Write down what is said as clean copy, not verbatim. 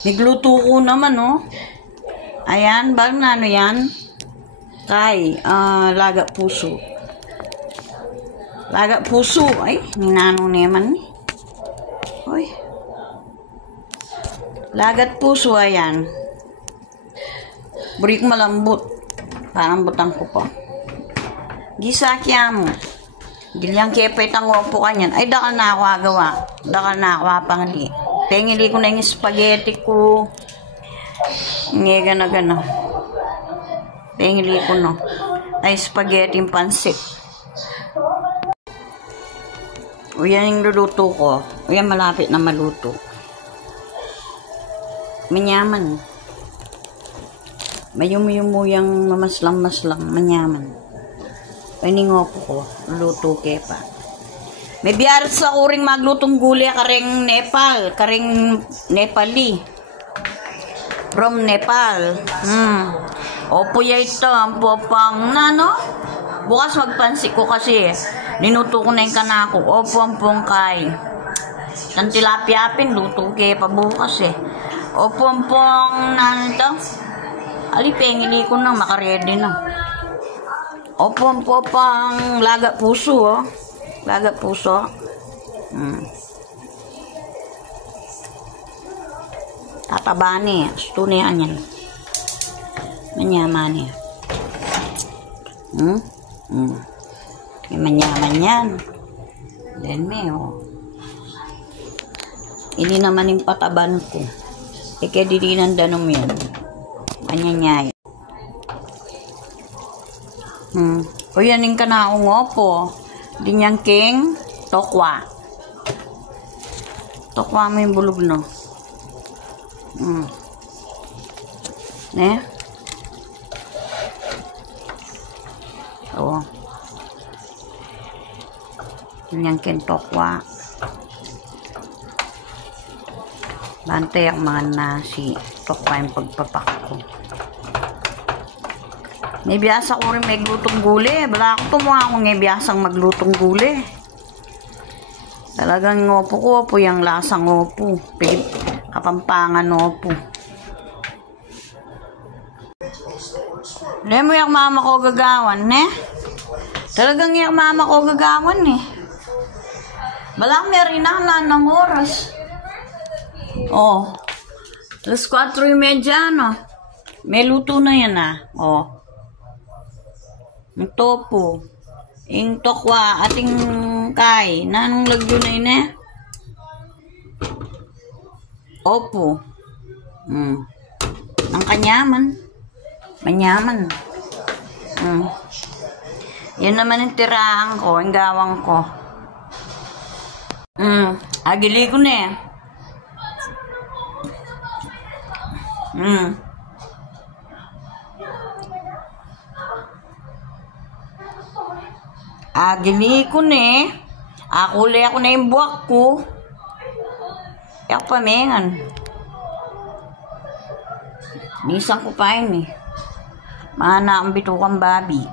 Nagluto ko naman, oh. Ayan, bang na ano yan? Kay, laga puso. Laga puso. Ay, ninano naman. Uy. Lagat puso, ayan. Burik malambot. Parang butang ko pa. Gisa kya mo. Gilyang kepet ang opo kanyan. Ay, dakal na ako agawa. Dakal na ako apangli. Pengili ko na yung spaghetti ko. Nga gana-gana. Pengili ko no. Ay, spaghetti yung pansit. O yan yung luluto ko. O yan malapit na maluto. Manyaman. Mayumuyumuyang mamaslang-maslang. Manyaman. Paningo ko. Luto kepa. May biyarat sa kuring maglutong gulay karing Nepal. Karing Nepali. From Nepal. Opo ya ito. Ang popang na, no? Bukas magpansi ko kasi. Ninuto ko na yung kanako. Opo ang pongkay. Ang tilapia-apin. Luto kaya pa bukas eh. Opo ang pong na ito. Alipengili ko na. Makaredy na. Opo ang popang laga puso, oh. Laga puso. Tatabani. Stunian yan. Manyaman yan. Manyaman yan. Then may, oh. Ini naman yung pataban ko. Ike dilinan danom yan. Manyanyay. O yan yung kanaong opo. Dinyang king tokwa. Tokwa mo yung bulog, no? Ne? Oo. Dinyang king tokwa. Bantay ang mga nasi. Tokwa yung pagpapak ko. May biyasa ko rin may glutong guli. Bala ako tumuha akong may biyasang maglutong guli. Talagang ngopo ko po yung lasang ngopo. Kapampangan ngopo. Alam mo yung mama ko gagawan, ne? Talagang yung mama ko gagawan, eh. Bala may rinahan ng oras. Oh. Alas 4:30, no? May luto na yan, ah. Oh. Ang topo, yung tokwa, ating kay, nanong lagyo na yun eh. Opo. Ang kanyaman. Manyaman. Yan naman yung tirahan ko, yung gawang ko. Agili ko na eh. Agili ko ne. Akulay ako na yung buwak ko. Yak pamengan. Nisang ko pa yun eh. Mana ang bitukang babi.